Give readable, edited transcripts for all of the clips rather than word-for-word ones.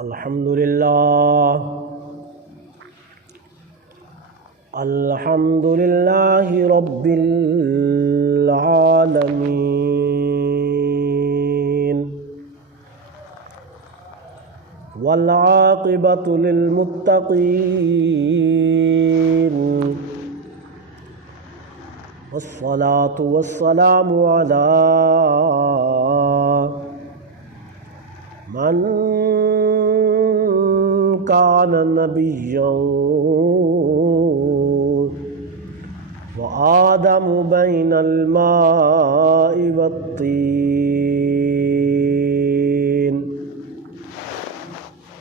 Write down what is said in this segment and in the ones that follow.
الحمد لله رب العالمين والعاقبة للمتقين والصلاة والسلام على من كان نبيا وآدم بين الماء والطين.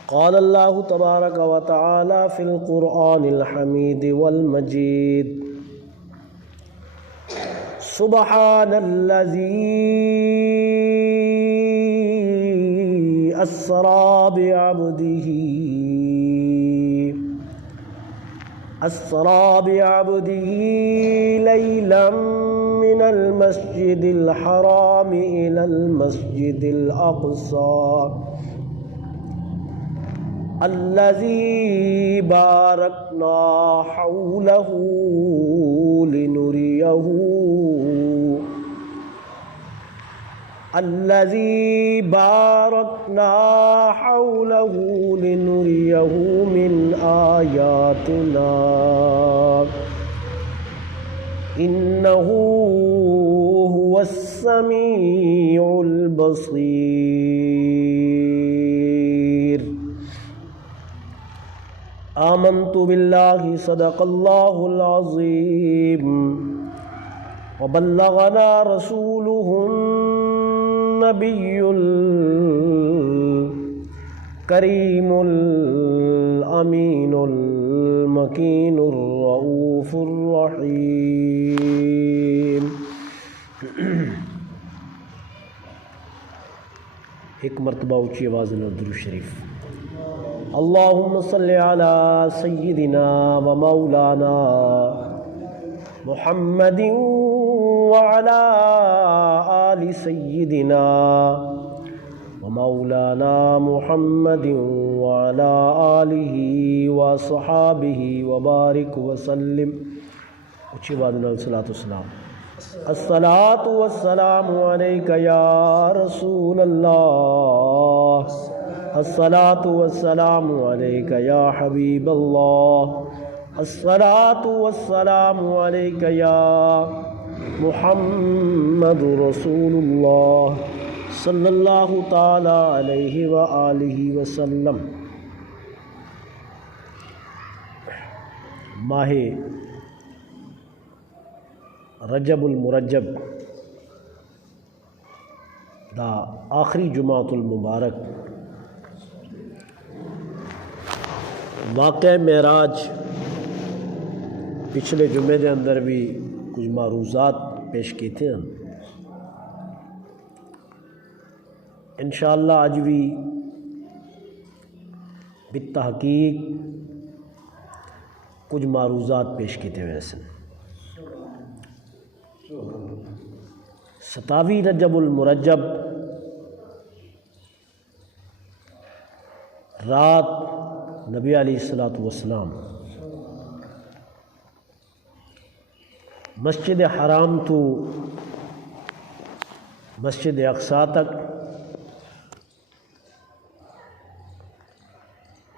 قال الله تبارك وتعالى في القرآن الحميد والمجيد: سبحان الذي أسرى بعبده ليلا من المسجد الحرام إلى المسجد الأقصى الذي باركنا حوله لنريه من آياتنا إنه هو السميع البصير. آمنت بالله صدق الله العظيم وبلغنا رسوله النبي الكريم الأمين المكين الرؤوف الرحيم. ایک مرتبہ اونچی آواز میں درود شریف. اللہم صلی علی سیدنا و مولانا محمد وعلى آل سيدنا ومولانا محمد وعلى آله وصحابه وبارك وسلم. اچھی بات ہے. الصلاة والسلام عليك يا رسول الله، الصلاة والسلام عليك يا حبيب الله، الصلاة والسلام عليك يا محمد رسول اللہ صلی اللہ تعالی علیہ وآلہ وسلم. ماہ رجب المرجب دا آخری جمعۃ المبارک واقع معراج پچھلے جمعے دے اندر بھی کچھ معروضات پیش کیتے ہیں. انشاءاللہ آج بھی بالتحقیق کچھ معروضات پیش کیتے ہوئے ہیں. 27 رجب المرجب رات نبی علیہ السلام مسجد حرام تو مسجد اقصی تک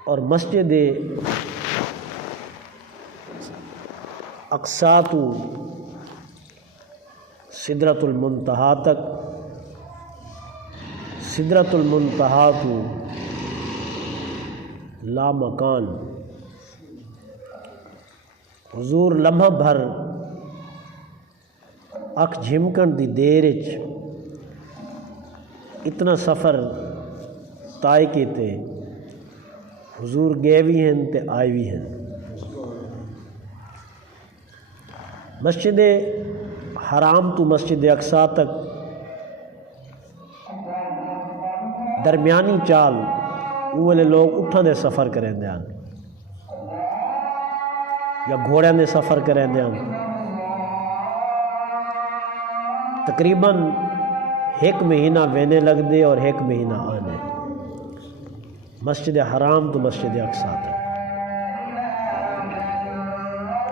اور مسجد اقصی تو سدرۃ المنتہا تک، سدرۃ المنتہا تو لا مکان. حضور لمحہ بھر اکھ جھمکن دی دیر اتنا سفر طے کیتے حضور گئے بھی ہیں تے آئے بھی ہیں. مسجد حرام تو مسجد اقصی تک درمیانی چال اوہلے لوگ اٹھاں دے سفر کریں دے ہیں یا گھوڑیاں دے سفر کریں دے ہیں تقریباً ایک مہینہ وینے لگ دے اور ایک مہینہ آنے، مسجد حرام تو مسجد اقصیٰ تک۔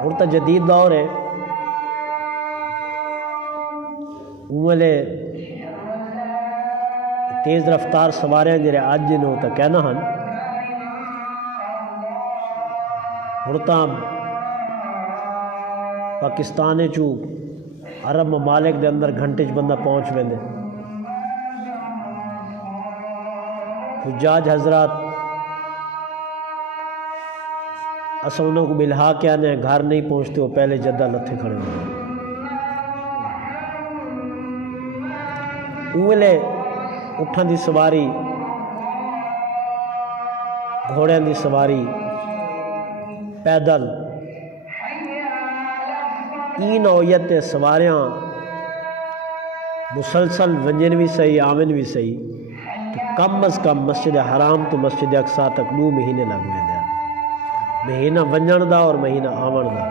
ہن تو جدید دور ہے، اولے تیز رفتار سواریاں جڑے اج نے وہ تو کہنا ہن، ہن تو پاکستان چو عرب ممالک دے اندر گھنٹے چ بندہ پہنچ ویندے۔ حجاج حضرات اساں انہوں کو ملہا کے آنے گھر نہیں پہنچتے، وہ پہلے جدہ لتھے کھڑے ہوئے۔ اولے اٹھن دی سواری، گھوڑیاں دی سواری، پیدل، ای نوعیت سواریاں مسلسل ونجن بھی صحیح آمن بھی صحیح، تو کم از کم مسجد حرام تو مسجد اقصیٰ تک 9 مہینے لگ ہوئے دے، مہینہ ونجن دا اور مہینہ آمن دا۔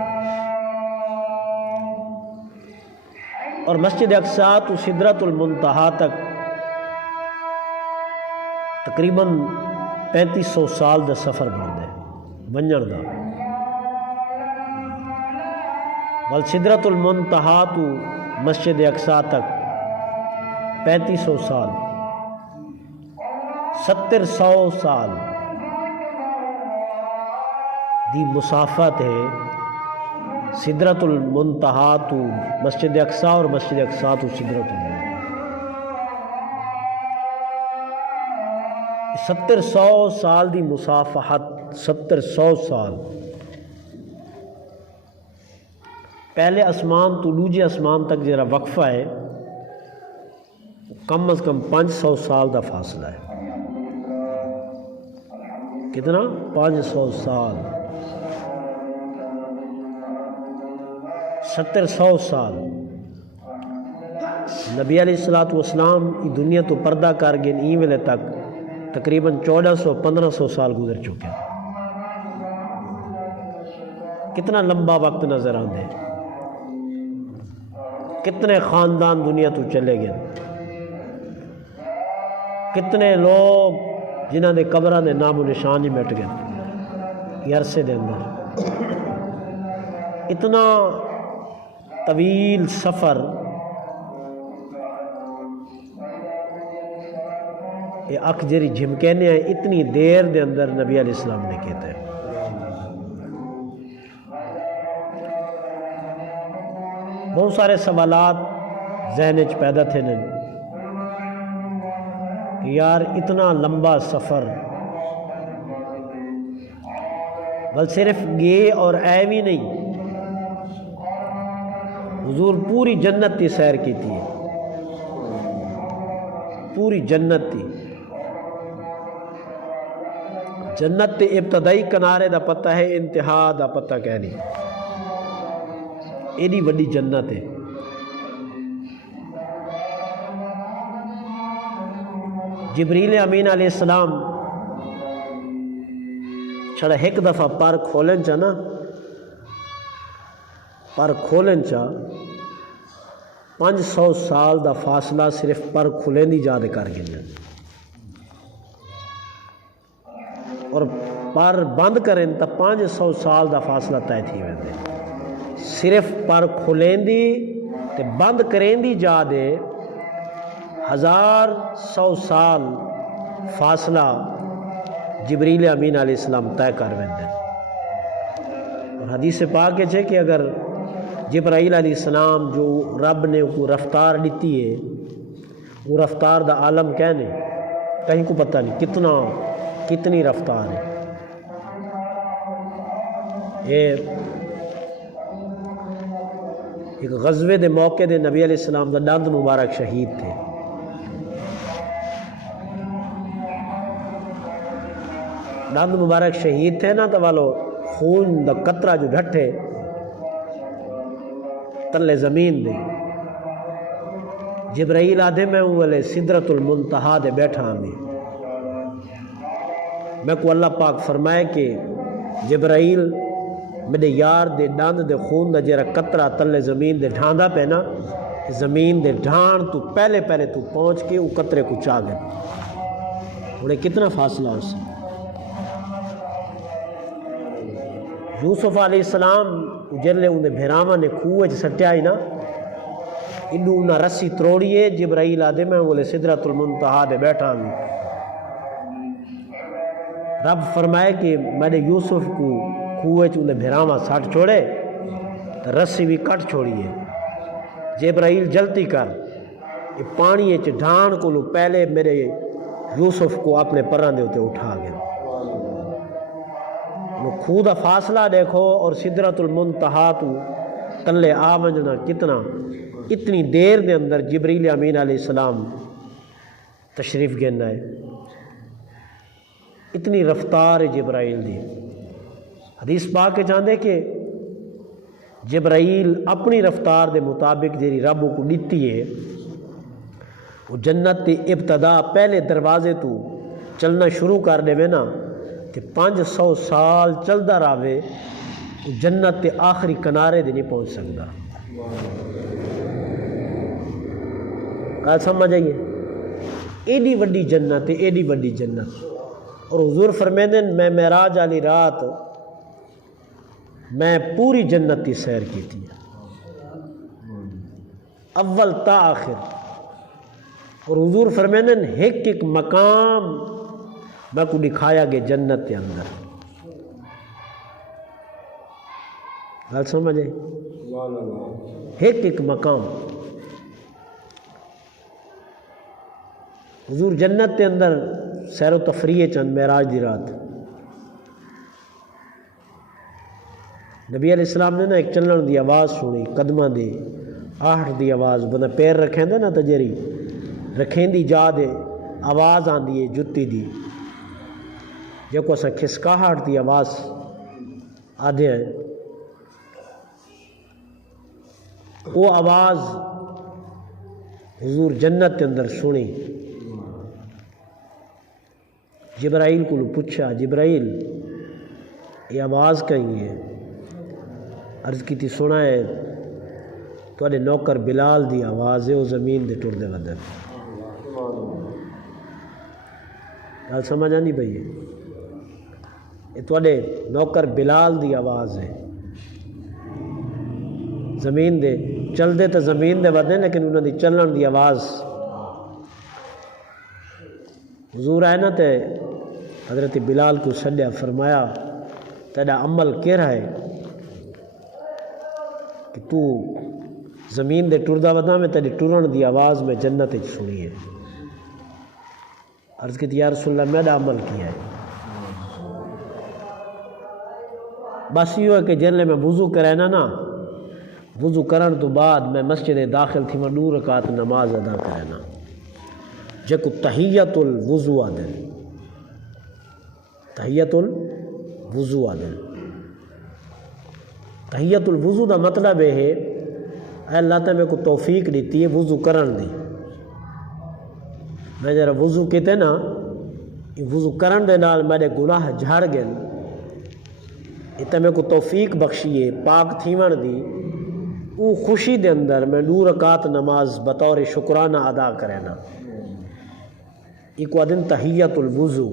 اور مسجد اقصیٰ تو سدرۃ المنتہا تک تقریباً 3500 سال دا سفر بنتے ونجن دا۔ بل سدرۃ المنتہا تو مسجد اقصیٰ تک 3500 سال، 1700 سال دی مسافت ہے سدرۃ المنتہا تو مسجد اقصیٰ اور مسجد اقصیٰ تو سدرۃ المنتہا۔ 1700 سال دی مسافت، 1700 سال پہلے اسمان تو دوجے اسمان تک جرا وقفہ ہے، کم از کم 500 سال دا فاصلہ ہے۔ کتنا؟ 500 سال، 1700 سال نبی علیہ السلام کی دنیا تو پردہ کر گئے، ای ویلے تک تقریباً 1400-1500 سال گزر چکے۔ کتنا لمبا وقت نظر آندے، کتنے خاندان دنیا تو چلے گئے، کتنے لوگ جنہاں دے قبراں دے نام و نشان ہی مٹ گئے یہ عرصے دے اندر۔ اتنا طویل سفر یہ اک جری جھمکینے ہیں، اتنی دیر دے اندر نبی علیہ السلام نے کہتے ہیں۔ بہت سارے سوالات ذہن وچ پیدا تھے کہ یار اتنا لمبا سفر، بل صرف گئے اور آئے بھی نہیں، حضور پوری جنت کی سیر کی تھی، پوری جنت تھی۔ جنت تے ابتدائی کنارے دا پتہ ہے، انتہا دا پتہ کہہ نہیں، ایڈی وڈی جنت ہے۔ جبریل امین علیہ السلام چھڑا ایک دفعہ پر کھولن چا نا، پر کھولن چا 500 سال دا فاصلہ صرف پر کھلیں دی جا دے کر گئے، اور پر بند کریں تا 500 سال دا فاصلہ طے تھی ویندے۔ صرف پر کھلیں دی تے بند کریں دی جا دے 1100 سال فاصلہ جبریل امین علیہ السلام طے کر ویندے۔ اور حدیث پاک ہے کہ اگر جبرائیل علیہ السلام جو رب نے کو رفتار دیتی ہے، وہ رفتار دا عالم کہنے کہیں کو پتہ نہیں کتنی رفتار ہے۔ یہ ایک غزوے دے موقع دے نبی علیہ السلام دا دند مبارک شہید تھے۔ دند مبارک شہید تھے نا، تو والو خون دا قطرہ جو ڈھٹے تلے زمین دے، جبرائیل آدھے میں والے سدرۃ المنتہا دے بیٹھا ہمیں، میں کو اللہ پاک فرمائے کہ جبرائیل میرے یار دے ڈاند دے خون دا جرا قطرہ تلے زمین دے ڈھاندا پہ نا، زمین دے ڈھان تو پہلے تو پہنچ کے وہ قطرے کو چاہ گئے. انہیں کتنا فاصلہ ہو سی. یوسف علیہ السلام جلے انہیں بھیراما نے کھوہ سٹیا ہی نا، انہوں انہیں رسی تروڑیے. جبرائیل آدھے میں بولے سدرۃ المنتہا دے بیٹھا ہوں. رب فرمائے کہ میں نے یوسف کو کھوہ انہیں بھیراما ساٹھ چھوڑے تو رسی بھی کٹ چھوڑیے. جبرائیل جلتی کر یہ پانی ڈھان کو لو پہلے میرے یوسف کو اپنے پران دے ہوتے اٹھا گئے. کھو دا فاصلہ دیکھو اور سدرۃ المنتہا تو تلے آ ونجنا کتنا. اتنی دیر دے اندر جبریل امین علیہ السلام تشریف گینا ہے. اتنی رفتار ہے جبرائیل دی. حدیث پاک کے چاہتے کہ جبرائیل اپنی رفتار دے مطابق جیری رب کو ڈیتی ہے وہ جنت دی ابتدا پہلے دروازے تو چلنا شروع کر دے نا کہ 500 سال چلدا رہے جنت تے آخری کنارے دے نہیں پہنچ سکتا. گل سمجھ آئیے. ایڈی وڈی جنت ہے، ایڈی وڈی جنت. اور حضور فرمیندے میں معراج والی رات میں پوری جنت کی سیر کی تھی اول تا آخر. اور حضور فرمیندے ایک مقام میں کو دکھایا گیا جنت کے اندر. گل سمجھ آئی. ایک مقام حضور جنت کے اندر سیر و تفریح چند معراج دی رات. نبی علیہ السلام نے نا ایک چلن دی آواز سنی، قدمہ دی آہٹ دی آواز. بندہ پیر رکھیں دے نا تجری رکھیں دی جا دے آواز آندی ہے جتی دی جو کو اسا کھسکاہٹ دی آواز آدھے ہیں. وہ آواز حضور جنت کے اندر سنی. جبرائیل کو پوچھا جبرائیل یہ آواز کہیں ہے؟ عرض کی تھی سنا ہے تو نوکر بلال دی آواز ہے وہ زمین دے ٹر دے ودن. گل سمجھ آنی بھئی یہ تو نوکر بلال دی آواز ہے. زمین دے چل دے تو زمین دے ودن لیکن انہوں دی چلن دی آواز. حضور آئے نا تے حضرت بلال کو سڈیا فرمایا تیرا عمل کہہ رہا ہے کہ تو زمین دے ٹردا ودا میں تیری ٹرن دی آواز میں جنت سنی ہے. عرض کی یا رسول اللہ میرا عمل کیا ہے. بس یہ ہے کہ جن میں وضو کرے نا وضو کرن تو بعد میں مسجد داخل تھی میں 2 رکعت نماز ادا کرنا جکو تحیت الوضو آدن. تحیت الوضو آدن. تحیت الوضو دا مطلب ہے اے اللہ تعالیٰ میں کو توفیق دیتی ہے وضو کرن دی. میں جرا وضو کیتے نا یہ وضو کرن دے نال میرے گناہ جھڑ گئے. یہ تو میں کو توفیق بخشیے پاک تھیون دی. وہ خوشی دے اندر میں 2 رکعت نماز بطور شکرانہ ادا کرنا. ایک دن تحیت الوضو.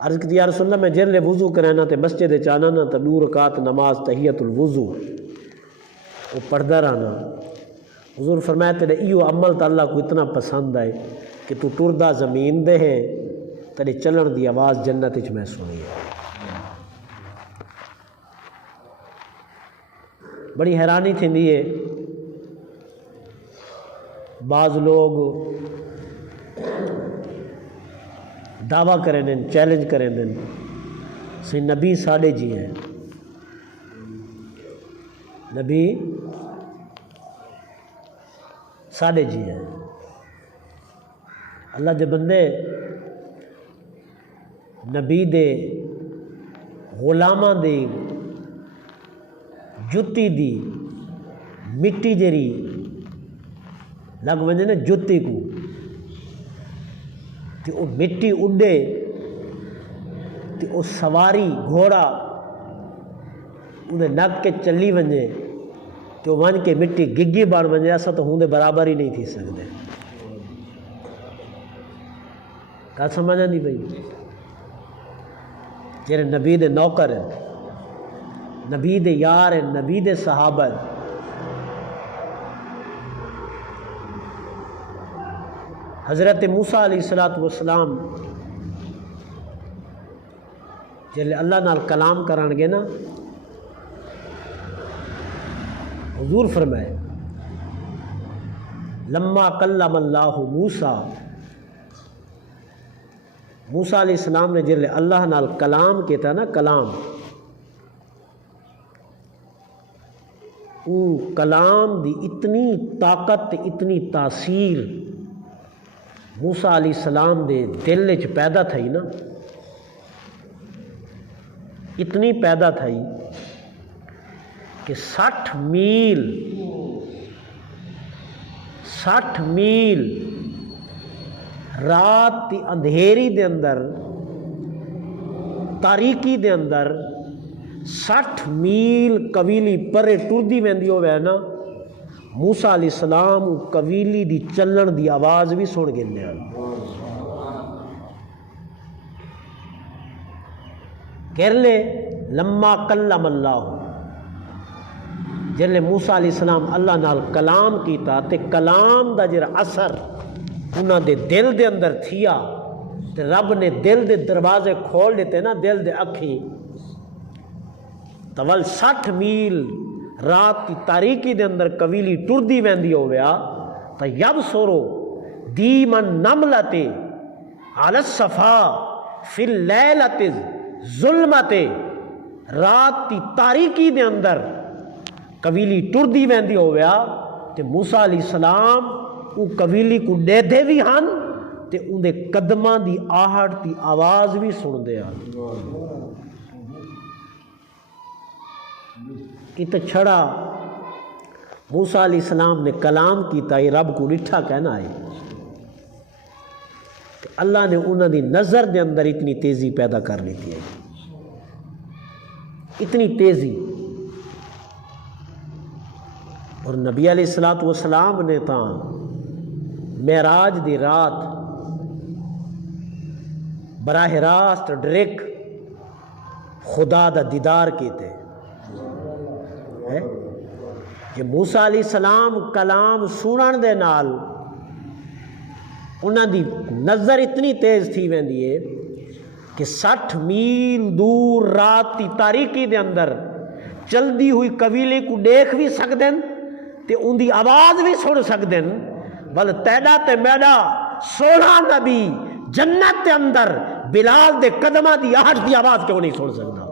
عرض کی یا رسول اللہ میں جر لے وضو کرنا تے مسجد چانا نا تو 2 رکعت نماز تحیت الوضو وہ پڑھدا رہنا. حضور فرمایا تیرے ایو عمل تو اللہ کو اتنا پسند ہے کہ تو ٹردا زمین دے ہے تیرے چلن دی آواز جنت وچ میں سنی ہے. بڑی حیرانی تھی ہے. بعض لوگ دعویٰ کریں دیں چیلنج کریں دیں سی نبی ساڑھے جی ہیں. نبی ساڑھے جی ہیں. اللہ دے بندے نبی دے غلاماں دی جتی دی مٹی جری لگ ونجے نا جتی کو تے وہ مٹی اڈے تے وہ سواری گھوڑا انہیں نک کے چلی ونجے تو ون کے مٹی گگی بن ونجے ایسا تو ہوں دے برابر ہی نہیں تھی سکتے. کیا سمجھا نہیں بھائی؟ جیرے نبی دے نوکر ہیں، نبی دے یار ہیں، نبی دے صحابہ ہیں. حضرت موسیٰ علیہ السلام جلے اللہ نال کلام کران گے نا، حضور فرمائے لما کلم اللہ موسیٰ، موسیٰ علیہ السلام نے جلے اللہ نال کلام کیتا نا، کلام اون کلام دی اتنی طاقت اتنی تاثیر موسیٰ علیہ السلام دے دل وچ پیدا تھئی نا، اتنی پیدا تھئی کہ 60 میل رات دی اندھیری دے اندر، تاریکی دے اندر 60 میل قبیلی پرے ٹردی ویندی ہوئے نا، موسیٰ علیہ السلام قبیلی دی چلن دی آواز بھی سن گئے. کہہ لے لما کلم اللہ، جلے موسیٰ علیہ السلام اللہ نال کلام کیتا تے کلام دا جڑا اثر انہاں دے دل دے اندر تھیا تے رب نے دل دے دروازے کھول دیتے نا، دل دے اکھی تول 60 میل رات کی تاریکی دے اندر قبیلی ٹردی ویندی ہویا تا یب سورو دیمن نملتے علی الصفا فی اللیلۃ ظلمت، رات کی تاریکی دے اندر قبیلی ٹردی ویندی ہویا تے موسیٰ علیہ السلام او قبیلی کو ڈیدے بھی ہن تے ان دے قدماں دی آہٹ دی آواز بھی سن دے ہن. ات چھڑا موسیٰ علیہ السلام نے کلام کیتا یہ رب کو ڈٹھا کہنا ہے. اللہ نے انہوں دی نظر دے اندر اتنی تیزی پیدا کر لی تھی، اتنی تیزی. اور نبی علیہ السلام نے تاں معراج دی رات براہ راست ڈریک خدا دا دیدار کیتے کہ موسیٰ علیہ السلام کلام سنن دے نال انہاں دی نظر اتنی تیز تھی ویندی ہے کہ 60 میل دور رات کی تاریکی دے اندر چلدی ہوئی قبیلے کو دیکھ بھی سکدیں تے ان دی آواز بھی سن سکدیں. بل تیڈا تے میڈا سونا نبی جنت دے اندر بلال دے قدمہ دی آہٹ دی آواز کیوں نہیں سن سکتا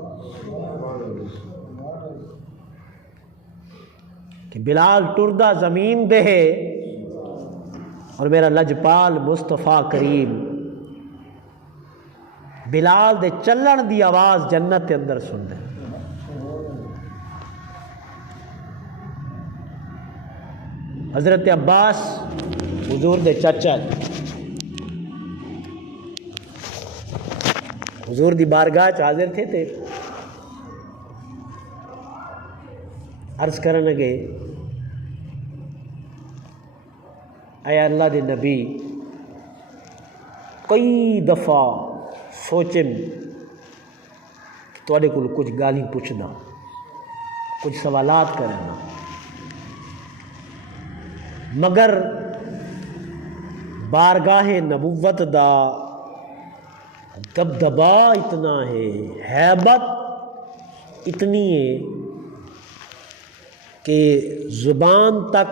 کہ بلال ٹردہ زمین دے ہے اور میرا لجپال مصطفیٰ کریم بلال دے چلن دی آواز جنت دے اندر سن دے. حضرت عباس حضور دے چچا حضور دی بارگاہ حاضر تھے عرض کرنے گے اے اللہ دے نبی کئی دفعہ سوچن کہ تواڈے کول کچھ گالی پوچھنا، کچھ سوالات کرنا، مگر بارگاہ نبوت دا دبدبا اتنا ہے، ہیبت اتنی ہے کہ زبان تک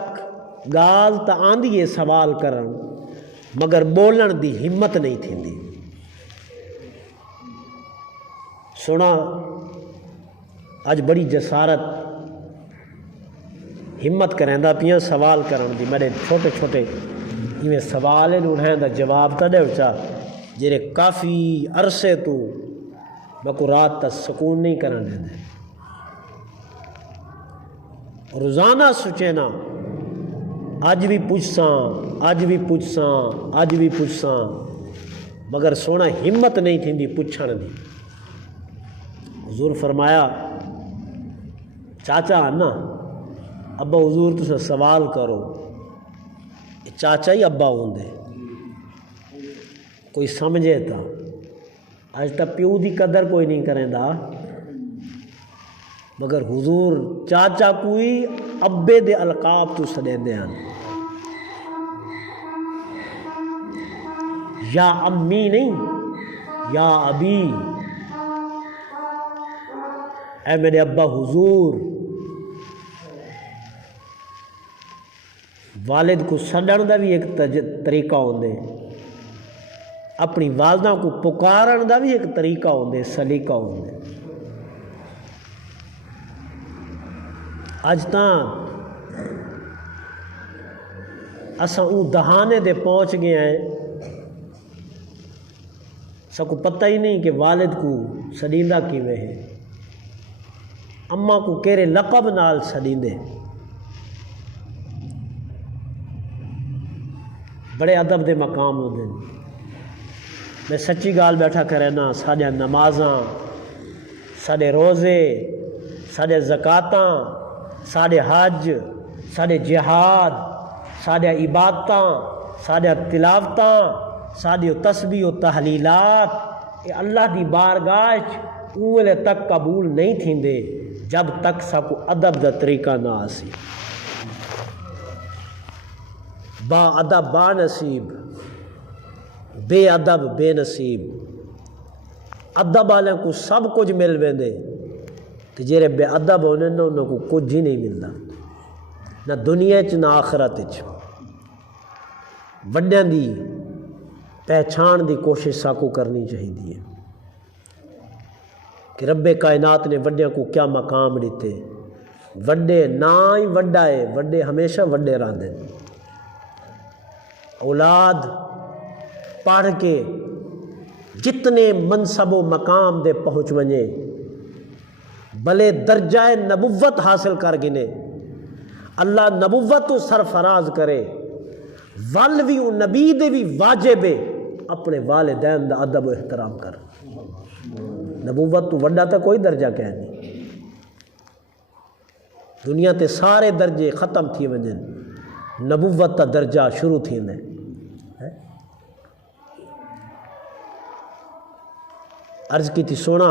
گال تا آندھی ہے سوال کرن مگر بولن دی ہمت نہیں تھی. سونا اج بڑی جسارت ہمت کریں پیاں سوال کرن دی، میرے چھوٹے چھوٹے میں سوال انہیں دا جواب تا دے اچھا جیرے کافی عرصے تو بکو رات تا سکون نہیں کرن دے. روزانہ سوچینا اج بھی پوچھساں مگر سونا ہمت نہیں تھی پوچھن دی. حضور فرمایا چاچا نا ابا حضور تسا سوال کرو، چاچا ہی ابا ہوندے، کوئی سمجھے تا اج تک پیو دی قدر کوئی نہیں کریں دا، مگر حضور چاچا کوئی ابے دے القاب تو سدیں دے ہیں، یا امی نہیں یا ابی، اے میرے ابا حضور۔ والد کو سڈن دا بھی ایک طریقہ ہوندے، اپنی والدہ کو پکارن دا بھی ایک طریقہ ہوندے، سلیقہ ہوندے۔ اج تاں اساں اون دہانے دے پہنچ گئے ہیں، سب کو پتہ ہی نہیں کہ والد کو سڈیندا کیویں ہے، اماں کو کیرے لقب نال سڈیندے۔ بڑے ادب دے مقام ہوندے، میں سچی گال بیٹھا کرے نا، ساڈے نمازاں، ساڈے روزے، ساڈے زکاتاں، ساڈے حج، ساڈے جہاد، ساڈے عبادتاں، ساڈے تلاوتاں، ساڈے تسبیح و تحلیلات، یہ اللہ دی بارگاہ اولے تک قبول نہیں تھیندے جب تک سب کو ادب دا طریقہ نہ آسی۔ با ادب با نصیب، بے ادب بے نصیب۔ ادب والے کو سب کچھ مل ویندے تے جڑے بے ادب ہونے نا انہوں کو کچھ ہی نہیں ملتا، نہ دنیا چ نہ آخرت چ۔ وڈیاں دی پہچان دی کوشش ساکو کرنی چاہیے کہ رب کائنات نے وڈیاں کو کیا مقام دیتے، وڈے نہ ہی وڈا ہے، وڈے ہمیشہ وڈے رہندے۔ اولاد پڑھ کے جتنے منصب و مقام دے پہنچ ونجے، بلے درجہ نبوت حاصل کر گنے، اللہ نبوت تو سرفراز کرے، ول بھی نبی دے بھی واجب ہے اپنے والدین دا ادب و احترام کر۔ نبوت تو وڈا تا کوئی درجہ کہہ نہیں، دنیا تے سارے درجے ختم تھی ونجن، نبوت تا درجہ شروع تھی نے۔ عرض کی تھی سونا،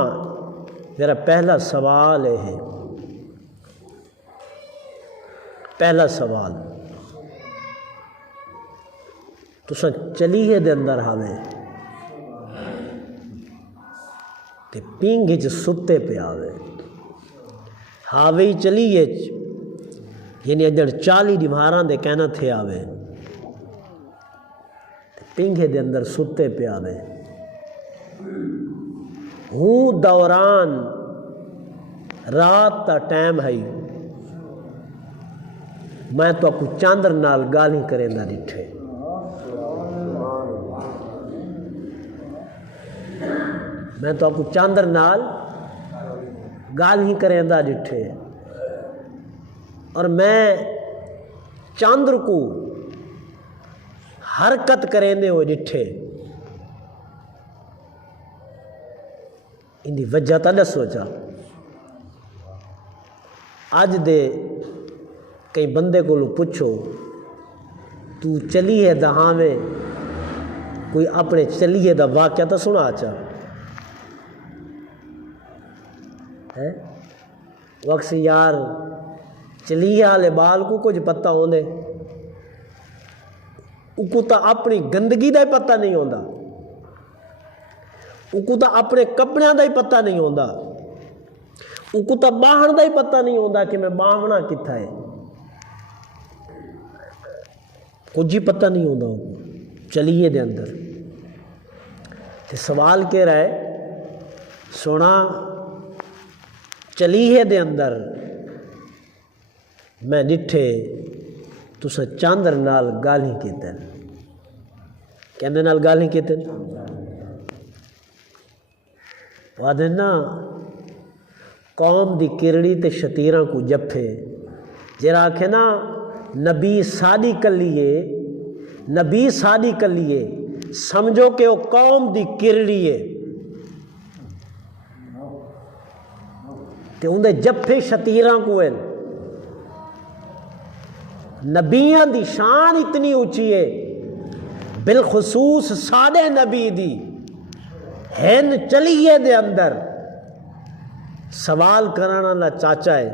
میرا پہلا سوال ہے، پہلا سوال تساں چلیے دے اندر ہاوے تے پینگ چ ستے پہ آوے، ہاوے چلیے یعنی اجڑ 40 دیواراں دے کہنا تھے آوے پینگے دے اندر ستے پہ آوے، ہوں دوران رات تا ٹائم ہے، میں تو اپو چاندر نال گالی کریں دا ڈٹھے، میں تو اپو چاندر نال گالی کریں دا ڈٹھے، اور میں چاندر کو حرکت کریں دے ہوئے ڈٹھے، ان دی وجہ تا نہ سوچا۔ آج دے کئی بندے کو لو پوچھو تو چلی ہے دہاں میں کوئی اپنے چلی ہے دا واقعہ تا سنا آچا ہے وقت سے یار چلی ہے آلے بال کو کچھ پتہ ہوندے، اکو تا اپنی گندگی دا ہی پتہ نہیں ہوندا، اکو تا اپنے کپڑیاں دا ہی پتہ نہیں ہوندا، اکو تا باہر دا ہی پتہ نہیں ہوندا کہ میں باہنا کتھا ہے، کچھ ہی پتہ نہیں ہوندا چلیے دے اندر۔ تے سوال کہہ رہا ہے سونا چلیے دے اندر میں ڈٹھے تسا چاندر نال گالی کیتے ہیں، کہنے نال گالی کیتے ہیں وعدے نا قوم دی کرڑی تے شتیراں کو جپے، جرا آکھے نا نبی ساڈی کلیے، نبی ساڈی کلیے، سمجھو کہ وہ قوم دی کرڑی ہے، تے تے اندے جفے شتیراں کو ہیں. نبیاں دی شان اتنی اونچی ہے، بالخصوص ساڈے نبی دی ہن چلیے دے اندر سوال کرن والا چاچا ہے،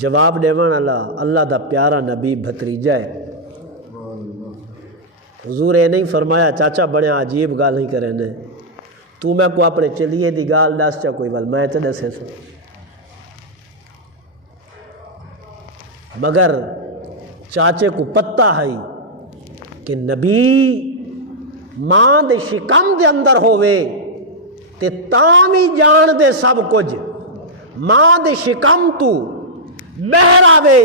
جواب دیون والا اللہ دا پیارا نبی بھتریجا ہے. حضور اے نہیں فرمایا چاچا بڑے عجیب گال نہیں کرے نے، تو میں کو اپنے چلیے دی گال دس چا کوئی بل میں تے دسے سو. مگر چاچے کو پتہ ہے کہ نبی ماں دے شکم دے اندر ہوئے تے تاں بھی جان دے سب کچھ. ماں دے شکم تو بہر آوے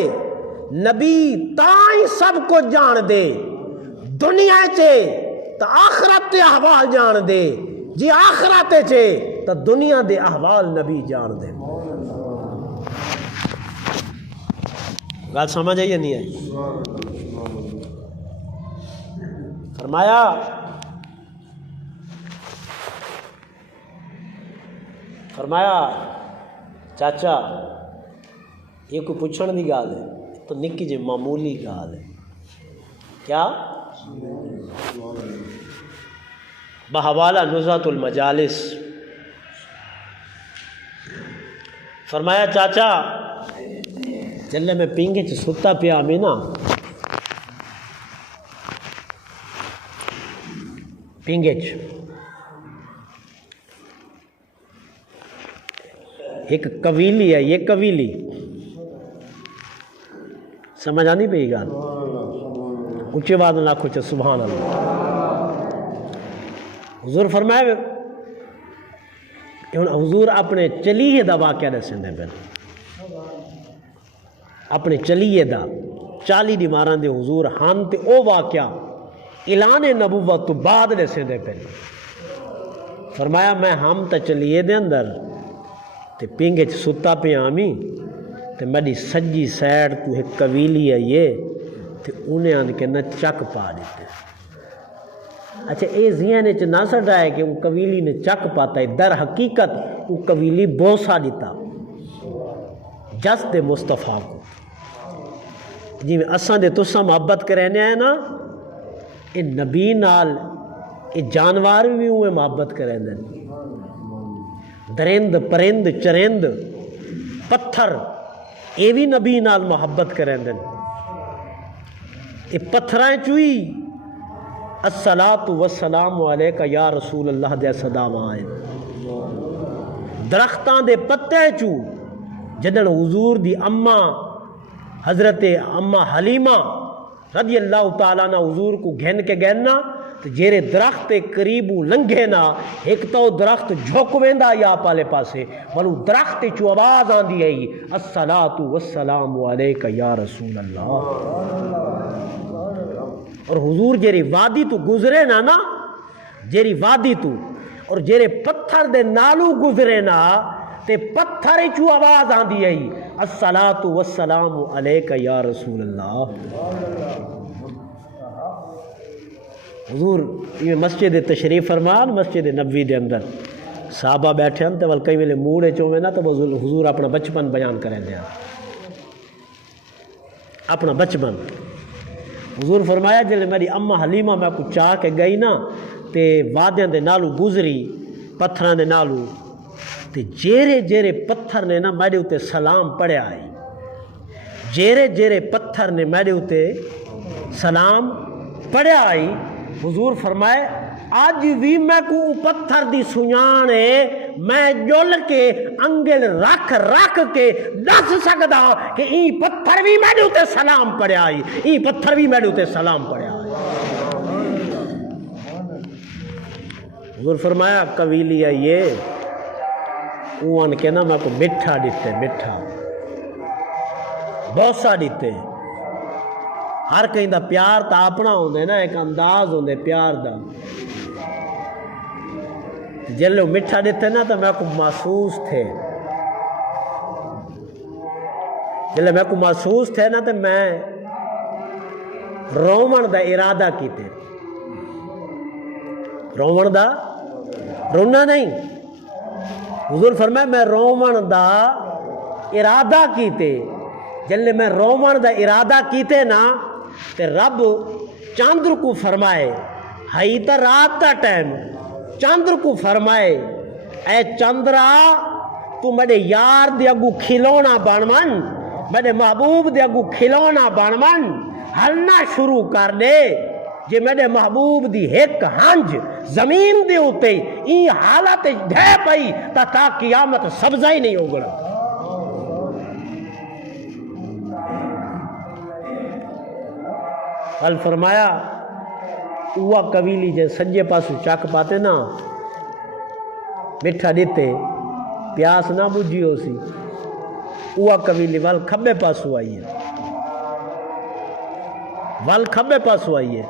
نبی تاں ہی سب کچھ جان دے. دنیا چے تا آخرت تے احوال جان دے، جی آخرت چے تا دنیا دے احوال نبی جان دے. گل سمجھ آئی یا نہیں آئی؟ فرمایا چاچا یہ کوئی پوچھن دی گال ہے تو نکی جی معمولی گال ہے. کیا؟ بحوالہ نزہۃ المجالس. فرمایا چاچا جلے میں پینگے چ ستا پیا میں نا، پینگے چ ایک قویلی ہے، یہ قویلی سمجھ آنی پئی گال؟ اونچی آواز نہ آکھو چا سبحان اللہ. حضور فرمایا حضور اپنے چلیے دا واقعہ دسیں دے پہلے، اپنے چلیے دا 40 دیواراں دے حضور ہن تے او واقعہ اعلان نبوت تو بعد دسیں دے پہلے. فرمایا میں ہم تا چلیے دے اندر تے پینگے چ ستا پہ آمی تے میری سجی سیڈ تو ایک قویلی ہے یہ تے انہیں آن کے نہ چک پا دیتے. اچھا اے ذہن چ نہ سڑ ہے کہ وہ قویلی نے چک پاتا ہے، در حقیقت وہ قویلی بوسا دیتا جس دے مصطفیٰ کو. جی میں اساں دے تساں محبت کرنے ہیں نا، اے نبی نال اے جانوار بھی ہوئے محبت کرنے ہیں. درند پرند چرند پتھر اے بھی نبی نال محبت کرنے ہیں. اے پتھرائیں چوئی الصلاۃ والسلام علیکہ یا رسول اللہ دے صداواں آئے. درختاں دے پتے چو جدن حضور دی اماں حضرت اماں حلیمہ رضی اللہ تعالیٰ نا حضور کو گھن کے گھننا تو جیرے درخت قریبو لنگھے نا ایک تو درخت جھوک ویندا یا پالے پاسے ولو درخت چو آواز آن دی ہے الصلاۃ والسلام علیکہ یا رسول اللہ. اور حضور جیری وادی تو گزرے نا جیری وادی تو اور جیرے پتھر دے نالو گزرے نا تے پتھر چو آواز آن دی ہے الصلاۃ والسلام علیکہ یا رسول اللہ. حضور یہ مسجد تشریف فرمان مسجد نبوی دے اندر صحابہ بیٹھے ہیں تو کئی ویلے موڑے چویں نا تو حضور اپنا بچپن بیان کریں دیا، اپنا بچپن. حضور فرمایا جلے میری اماں حلیمہ میں کو چاہ کے گئی نا تے وادیاں دے نالو گزری پتھراں دے نالو تے جیرے جیرے پتھر نے نا میرے اتے سلام پڑھیا آئی، جیرے جیرے پتھر نے میرے اتے سلام پڑھیا آئی. حضور فرمائے آج بھی میں کو پتھر دی سنیانے میں جل کے انگل رکھ رکھ کے دس سکدا کہ ای پتھر بھی میرے اتے سلام پڑھیا آئی، ای پتھر بھی میرے اتے سلام پڑھیا آئی. حضور فرمایا قویلی ہے یہ اوان کے نا میں کو مٹھا دیتے، مٹھا بوسا دیتے. ہر کہیں دا پیار تا اپنا ہوندے نا، ایک انداز ہوندے پیار دا. جلو مٹھا دیتے نا تو میں کو محسوس تھے، جلے میں کو محسوس تھے نا تو میں رومن دا ارادہ کیتے. رومن دا رونا نہیں، حضور فرمایا میں رومن دا ارادہ کیتے، جلے میں رومن دا ارادہ کیتے نا تے رب چاندر کو فرمائے ہائی تا رات دا ٹائم، چاندر کو فرمائے اے چاندرا تو میرے یار دے اگو کھلونا بن من، میرے محبوب دے اگو کھلونا بن من، ہلنا شروع کر دے جے میرے محبوب دی ایک ہنج زمین دے ہوتے این حالت ڈھے پئی تا قیامت سبزہ ہی نہیں ہوگڑا۔ حل فرمایا اوہ قبیلی جے سجے پاسو چاک پاتے نا مٹھا دیتے پیاس نہ بجھی ہو سی، اوہ قبیلی وال کھبے پاسو آئیے، وال کھبے پاسو آئیے،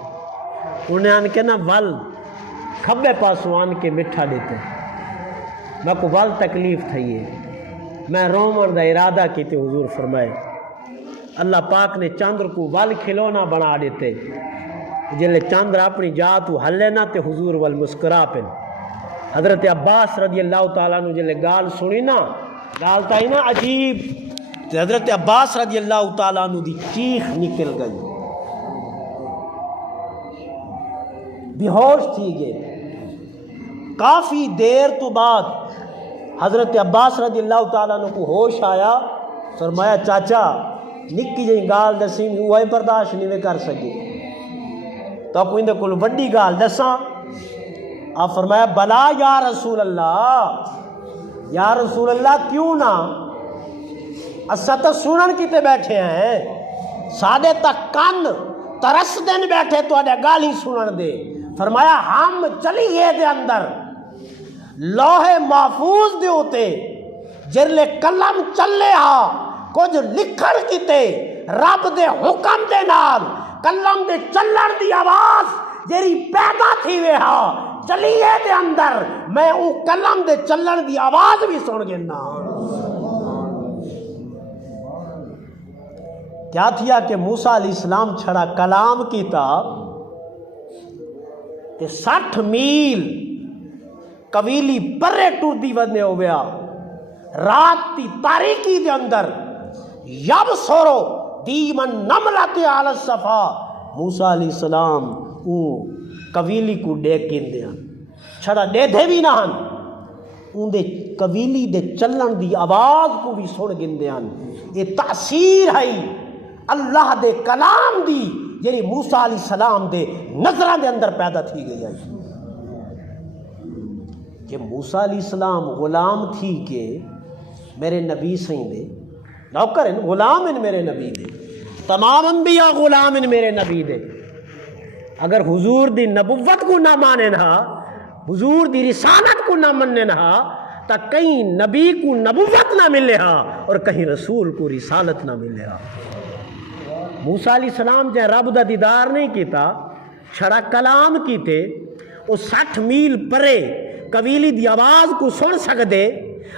انہیں آن کے نا وال کھبے پاسو آن کے مٹھا دیتے، میں کو وال تکلیف تھائیے، میں رومن دا ارادہ کیتے حضور فرمائے اللہ پاک نے چاندر کو وال کھلونا بنا دیتے، جلے چاندر اپنی جاتو ہلے نہ تے حضور وال مسکرا پن۔ حضرت عباس رضی اللہ تعالیٰ عنہ جلے گال سنی نا، گال تائی نا عجیب، تے حضرت عباس رضی اللہ تعالیٰ عنہ دی چیخ نکل گئی، بے ہوش تھی گئے۔ کافی دیر تو بعد حضرت عباس رضی اللہ تعالیٰ عنہ کو ہوش آیا، فرمایا چاچا نکی جی گال دسی وہ برداشت نہیں کر سکے تو آپ اندے کل وڈی گال دساں، آپ فرمایا بلا یا رسول اللہ، یا رسول اللہ کیوں نہ، اسا تو سنن کیتے بیٹھے ہیں، سادے تک کن ترس دن بیٹھے تو آدھے گالی سنن دے۔ فرمایا ہم چلیے دے اندر لوہے محفوظ دے ہوتے جرلے کلم چلے ہاں کچھ لکھن کیتے رب دے حکم دے نال کلم دے چلن دی آواز جیری پیدا تھی وے ہاں چلیے دے اندر میں او کلم دے چلن دی آواز بھی سن گنا۔ کیا تھیا کہ موسیٰ علیہ السلام چھڑا کلام کیتا کہ 60 میل قبیلی پرے ٹور دی ودنے ہو گیا، رات تی تاریکی دے اندر یب سورو دیمن نملت علی الصفا، موسیٰ علیہ السلام او قبیلی کو ڈیکین دیا چھڑا دے دے بھی نہ ہن، ان دے قبیلی دے چلن دی آواز کو بھی سن گن دیا۔ یہ تاثیر ہے اللہ دے کلام دی جیری موسیٰ علیہ السلام دے نظران دے اندر پیدا تھی گئی ہے کہ موسیٰ علیہ السلام غلام تھی کہ میرے نبی سہیں دے نوکر ہیں، غلام ہیں میرے نبی دے، تمام انبیاء غلام ہیں میرے نبی دے۔ اگر حضور دی نبوت کو نہ مانے نہ، حضور دی رسالت کو نہ مننے نہ، تا کہیں نبی کو نبوت نہ ملے ہا اور کہیں رسول کو رسالت نہ ملے ہا۔ موسیٰ علیہ السلام جہاں رب دا دیدار نہیں کیتا، چھڑا کلام کیتے، وہ 60 میل پرے قبیلی دی آواز کو سن سکدے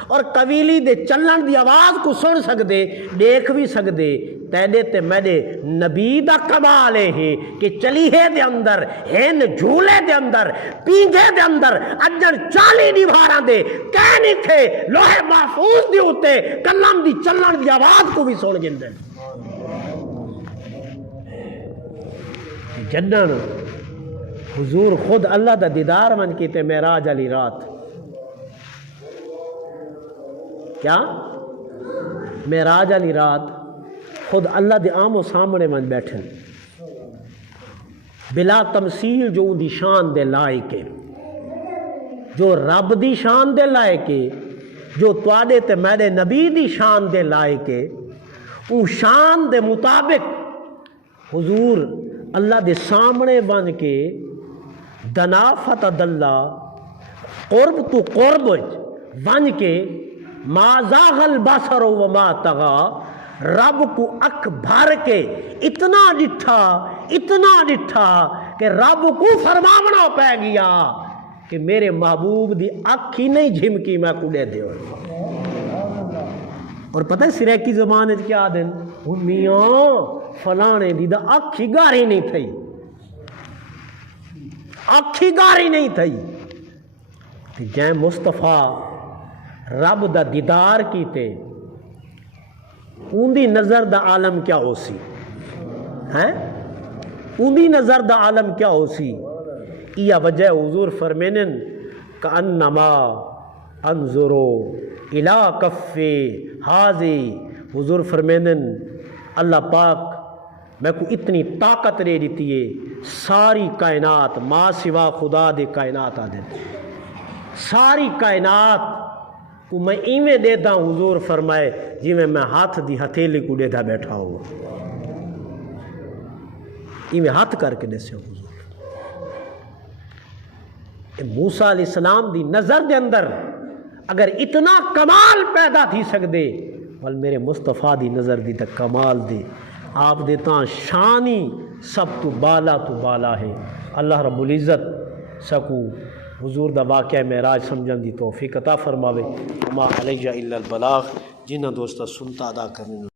اور قبیلی دے چلن دی آواز کو سن سکدے، دیکھ بھی سکدے۔ تیدے تے میرے نبی دا کمال ہے کہ چلی ہے دے اندر ہین جھولے دے اندر پیندے دے اندر اجن 40 نبھاراں دے کہنی تھے لوہے محفوظ دی ہوتے کلام دی چلن دی آواز کو بھی سن گندے۔ جنن حضور خود اللہ دا دیدار من کیتے معراج علی رات، کیا معراج علی رات خود اللہ دے آمو سامنے من بیٹھن بلا تمثیل جو دی شان دے لائے جو رب دی شان دے لائے جو توادے تے میرے نبی دی شان دے لائے او شان دے مطابق حضور اللہ دے سامنے بن کے دنافت دلہ قرب تو قرب بن کے ما زاغ البصر وما طغى، رب کو اکھ بھر کے اتنا ڈٹھا کہ رب کو فرماونا پہ گیا کہ میرے محبوب دی اکھ ہی نہیں جھمکی میں کو دے دیو۔ اور پتہ ہے سریکی زبان ہے کیا دن میاں فلانے دی دا اکھ ہی گاری نہیں تھئی، اکھ ہی گاری نہیں تھئی کہ جائیں مصطفیٰ رب دا دیدار کیتے اون دی نظر دا عالم کیا ہو سی ہیں، اون دی نظر دا عالم کیا ہو سی. یہ وجہ حضور فرمینن کانما انظرو الی کف حاضی. حضور فرمینن اللہ پاک میں کو اتنی طاقت دے دیتی ہے ساری کائنات ما سوا خدا دے کائنات آ دیتے ساری کائنات کو میں ایویں دیتا ہوں. حضور فرمائے جی میں ہاتھ دی ہتھیلی کو دیتا بیٹھا ہوا ایویں ہاتھ کر کے دیسے حضور. موسیٰ علیہ السلام دی نظر دے اندر اگر اتنا کمال پیدا تھی سکدے ول میرے مصطفیٰ دی نظر دی تے کمال دے آپ دیتا شانی سب تو بالا ہے. اللہ رب العزت سکو حضور دا واقعہ معراج سمجھن دی توفیق عطا فرماوے. وما علیہ الا البلاغ. جنہ دوستہ سنتا ادا کرنے